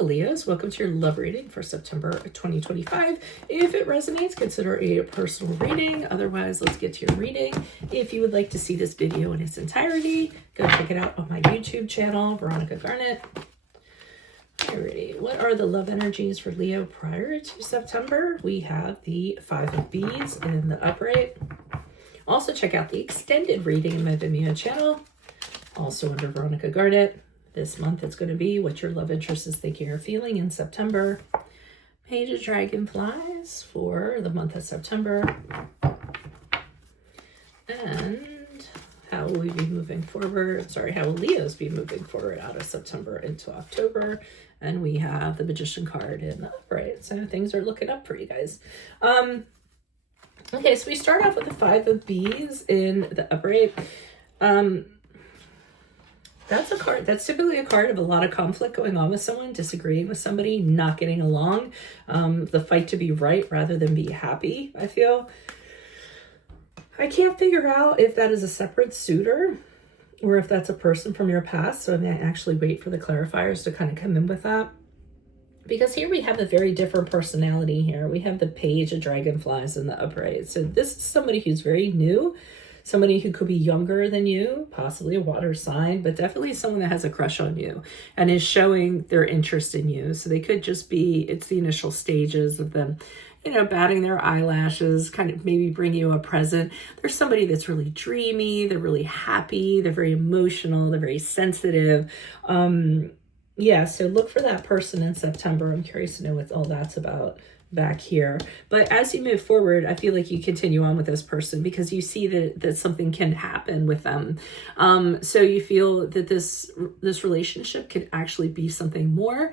Hello Leos, welcome to your love reading for September 2025. If it resonates, consider a personal reading. Otherwise, let's get to your reading. If you would like to see this video in its entirety, go check it out on my YouTube channel, Veronica Garnet. Alrighty, what are the love energies for Leo prior to September? We have the Five of Bees in the upright. Also check out the extended reading in my Vimeo channel, also under Veronica Garnet. This month it's going to be what your love interest is thinking or feeling in September. Page of Dragonflies for the month of September. And how will we be moving forward? Sorry, how will Leos be moving forward out of September into October? And we have the Magician card in the upright. So things are looking up for you guys. Okay, so we start off with the Five of Bees in the upright. That's a card. That's typically a card of a lot of conflict going on with someone, disagreeing with somebody, not getting along. The fight to be right rather than be happy, I feel. I can't figure out if that is a separate suitor or if that's a person from your past. So I may actually wait for the clarifiers to kind of come in with that. Because here we have a very different personality here. We have the Page of Dragonflies in the upright. So this is somebody who's very new. Somebody who could be younger than you, possibly a water sign, but definitely someone that has a crush on you and is showing their interest in you. So they could just be, it's the initial stages of them, you know, batting their eyelashes, kind of maybe bring you a present. There's somebody that's really dreamy. They're really happy. They're very emotional. They're very sensitive. Yeah, so look for that person in September. I'm curious to know what all that's about back here. But as you move forward, I feel like you continue on with this person because you see that something can happen with them. So you feel that this relationship could actually be something more.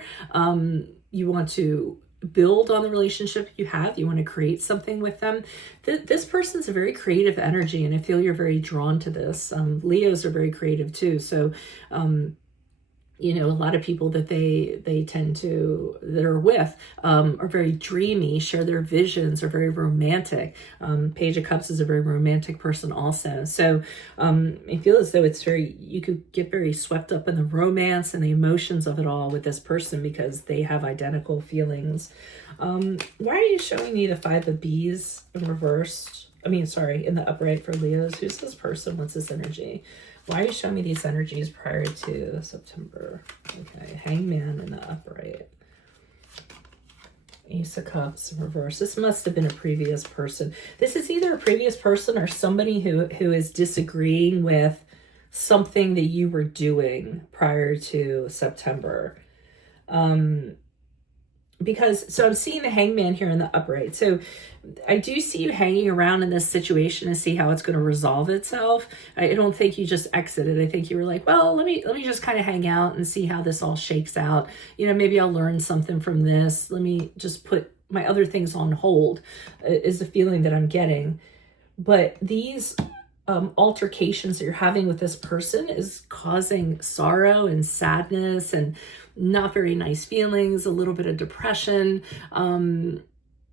You want to build on the relationship you have. You want to create something with them. This person's a very creative energy, and I feel you're very drawn to this. Leos are very creative too. So you know, a lot of people that they tend to, that are with, are very dreamy, share their visions, are very romantic. Page of Cups is a very romantic person also. So I feel as though it's very, you could get very swept up in the romance and the emotions of it all with this person because they have identical feelings. Why are you showing me the Five of Bees in reversed? I mean, sorry, in the upright for Leos. Who's this person? What's this energy? Why are you showing me these energies prior to September? Okay, Hangman in the upright. Ace of Cups in reverse. This must have been a previous person. This is either a previous person or somebody who is disagreeing with something that you were doing prior to September. Because, so I'm seeing the Hangman here in the upright. So I do see you hanging around in this situation to see how it's going to resolve itself. I don't think you just exited. I think you were like, well, let me just kind of hang out and see how this all shakes out. You know, maybe I'll learn something from this. Let me just put my other things on hold is the feeling that I'm getting. But these altercations that you're having with this person is causing sorrow and sadness and not very nice feelings, a little bit of depression.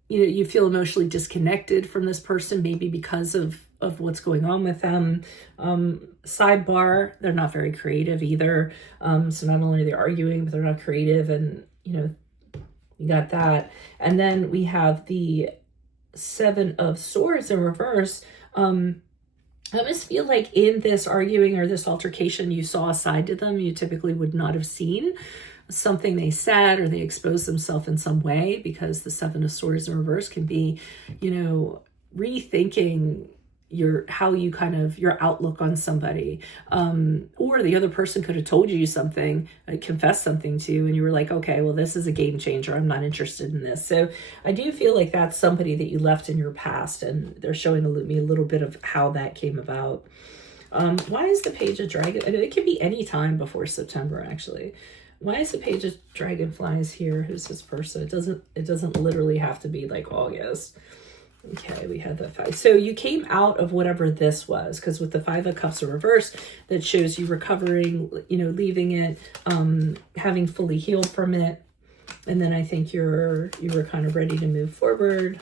You know, you feel emotionally disconnected from this person, maybe because of what's going on with them. Sidebar, they're not very creative either. So not only are they arguing, but they're not creative. And, you know, you got that. And then we have the Seven of Swords in reverse. I almost feel like in this arguing or this altercation, you saw a side to them you typically would not have seen. Something they said or they exposed themselves in some way, because the Seven of Swords in reverse can be, you know, rethinking your outlook on somebody. Or the other person could have told you something, confessed something to you, and you were like, okay, well, this is a game changer. I'm not interested in this. So I do feel like that's somebody that you left in your past, and they're showing me a little bit of how that came about. Why is the Page of Dragon? It could be any time before September, actually. Why is the Page of Dragonflies here? Who's this person? It doesn't literally have to be like August. Okay, we had that five. So you came out of whatever this was, because with the Five of Cups in reverse, that shows you recovering, you know, leaving it, having fully healed from it. And then I think you were kind of ready to move forward.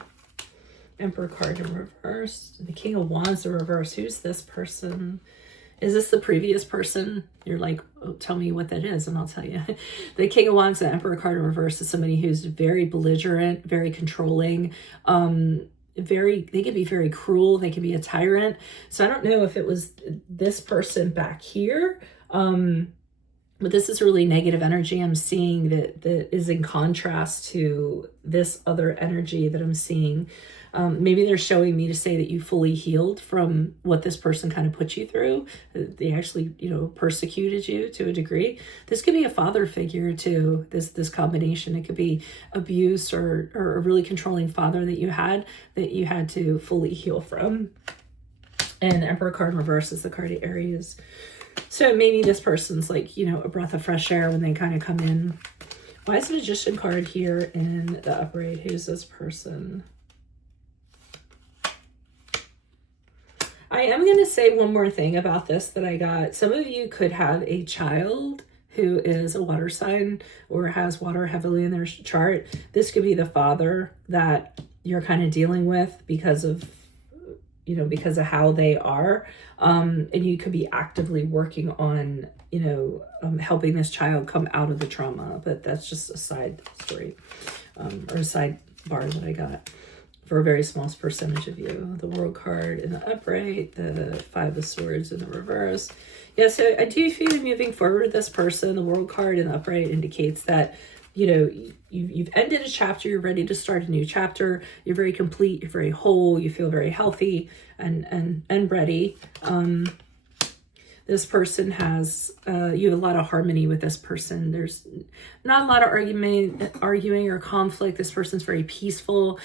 Emperor card in reverse. The King of Wands in reverse. Who's this person? Is this the previous person? You're like, oh, tell me what that is and I'll tell you. The King of Wands, the Emperor card in reverse, is somebody who's very belligerent, very controlling, they can be very cruel, they can be a tyrant. So I don't know if it was this person back here, but this is really negative energy I'm seeing that is in contrast to this other energy that I'm seeing. Maybe they're showing me to say that you fully healed from what this person kind of put you through. They actually, persecuted you to a degree. This could be a father figure too, this combination. It could be abuse or a really controlling father that you had to fully heal from. And Emperor card in reverse is the card of Aries. So maybe this person's like, a breath of fresh air when they kind of come in. Why is the Magician card here in the upright? Who's this person? I am going to say one more thing about this that I got. Some of you could have a child who is a water sign or has water heavily in their chart. This could be the father that you're kind of dealing with because of how they are. And you could be actively working on, helping this child come out of the trauma. But that's just a side story or a side bar that I got. For a very small percentage of you. The World card in the upright, the Five of Swords in the reverse. Yeah, so I do feel moving forward with this person. The World card in the upright indicates that, you've ended a chapter, you're ready to start a new chapter. You're very complete, you're very whole, you feel very healthy and ready. This person has, you have a lot of harmony with this person. There's not a lot of arguing or conflict. This person's very peaceful.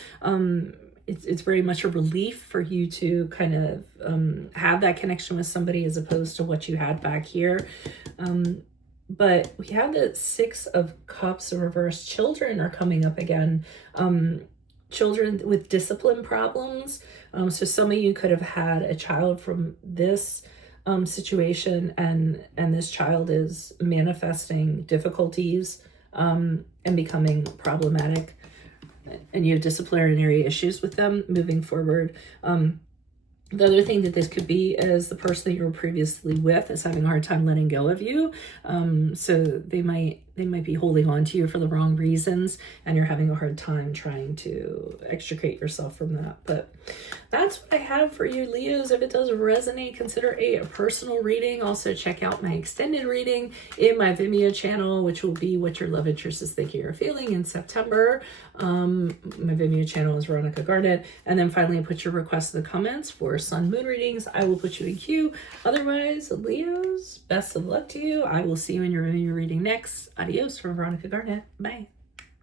It's very much a relief for you to kind of have that connection with somebody as opposed to what you had back here. But we have the Six of Cups in reverse. Children are coming up again. Children with discipline problems. So some of you could have had a child from this situation and this child is manifesting difficulties and becoming problematic, and you have disciplinary issues with them moving forward. The other thing that this could be is the person that you were previously with is having a hard time letting go of you. So they might be holding on to you for the wrong reasons, and you're having a hard time trying to extricate yourself from that. But that's what I have for you, Leos. If it does resonate, consider a personal reading. Also check out my extended reading in my Vimeo channel, which will be What Your Love Interest is Thinking or Feeling in September. My Vimeo channel is Veronica Garnett. And then finally, put your requests in the comments for sun moon readings. I will put you in queue. Otherwise, Leos, best of luck to you. I will see you in your Vimeo reading next. Adios from Veronica Garnett. Bye.